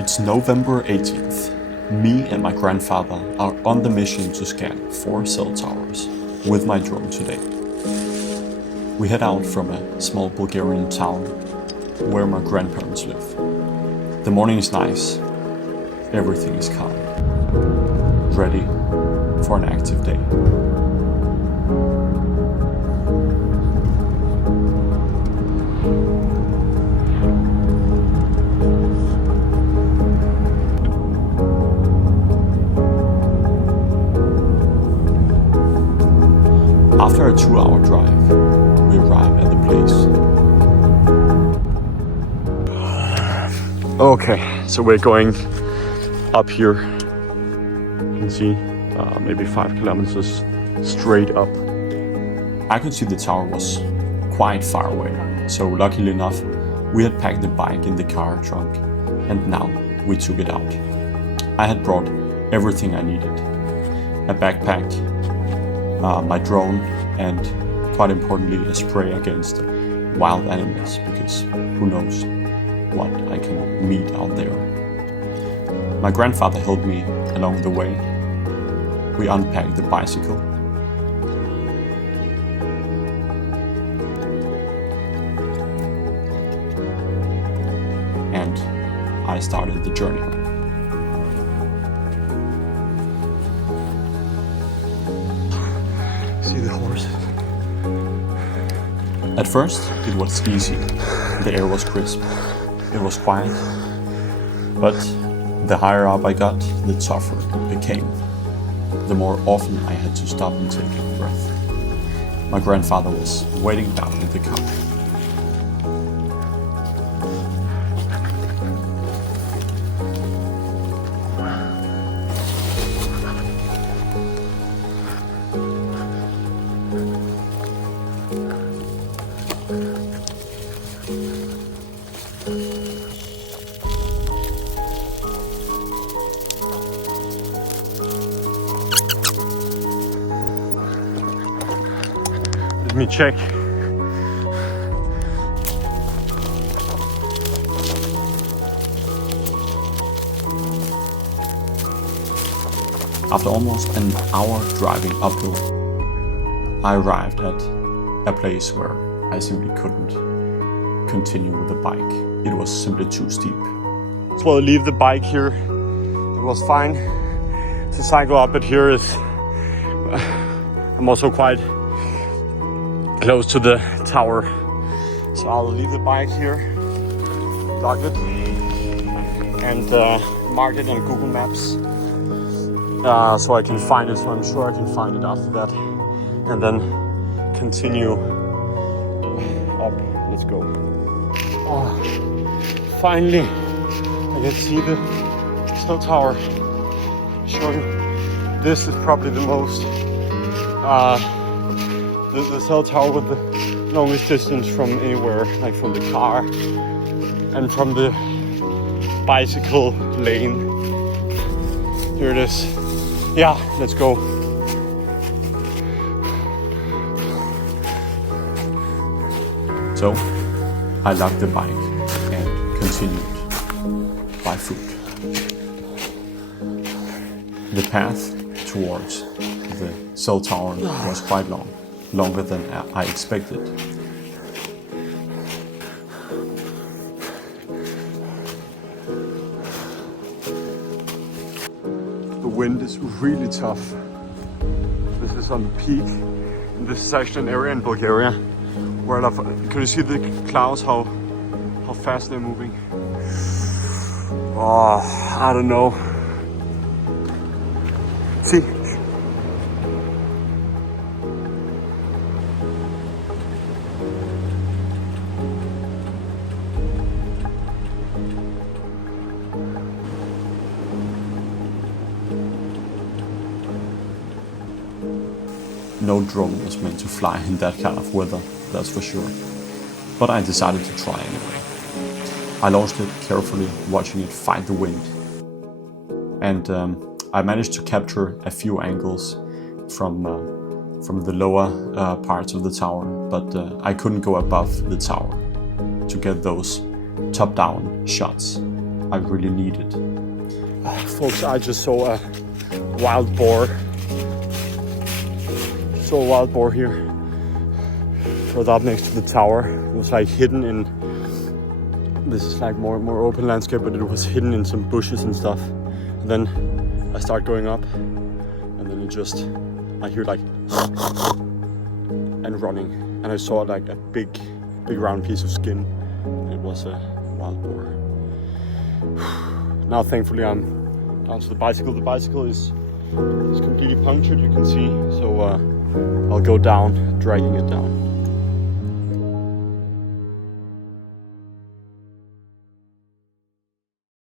It's November 18th. Me and my grandfather are on the mission to scan 4 cell towers with my drone today. We head out from a small Bulgarian town where my grandparents live. The morning is nice, everything is calm, ready for an active day. After a 2-hour drive, we arrive at the place. Okay, so we're going up here. You can see maybe 5 kilometers straight up. I could see the tower was quite far away, so luckily enough, we had packed the bike in the car trunk and now we took it out. I had brought everything I needed. A backpack, my drone, and quite importantly a spray against wild animals, because who knows what I can meet out there. My grandfather helped me along the way. We unpacked the bicycle. And I started the journey. See the horse? At first, it was easy. The air was crisp. It was quiet. But the higher up I got, the tougher it became. The more often I had to stop and take a breath. My grandfather was waiting down in the car. Let me check. After almost an hour driving uphill, I arrived at a place where I simply couldn't continue with the bike. It was simply too steep. So I'll leave the bike here. It was fine to cycle up, but here is I'm also quite close to the tower, so I'll leave the bike here, lock it, and mark it on Google Maps, so I can find it. So I'm sure I can find it after that, and then continue up. Let's go. Oh, finally, I can see the cell tower. Sure, this is probably the most. The cell tower with the longest distance from anywhere, like from the car and from the bicycle lane. Here it is. Yeah, let's go. So I locked the bike and continued by foot. The path towards the cell tower was quite long. Longer than I expected. The wind is really tough. This is on the peak, and this is actually an area in Bulgaria where can you see the clouds, how fast they're moving? Oh, I don't know. See? No drone was meant to fly in that kind of weather, that's for sure. But I decided to try anyway. I launched it carefully, watching it fight the wind. And I managed to capture a few angles from the lower parts of the tower, but I couldn't go above the tower to get those top-down shots. I really needed. Folks, I just saw a wild boar. Saw a wild boar here. Further up next to the tower. It was like hidden in, this is like more open landscape, but it was hidden in some bushes and stuff. And then I start going up, and then I hear like and running, and I saw like a big round piece of skin. It was a wild boar. Now thankfully I'm down to the bicycle. The bicycle is completely punctured, you can see, so I'll go down, dragging it down.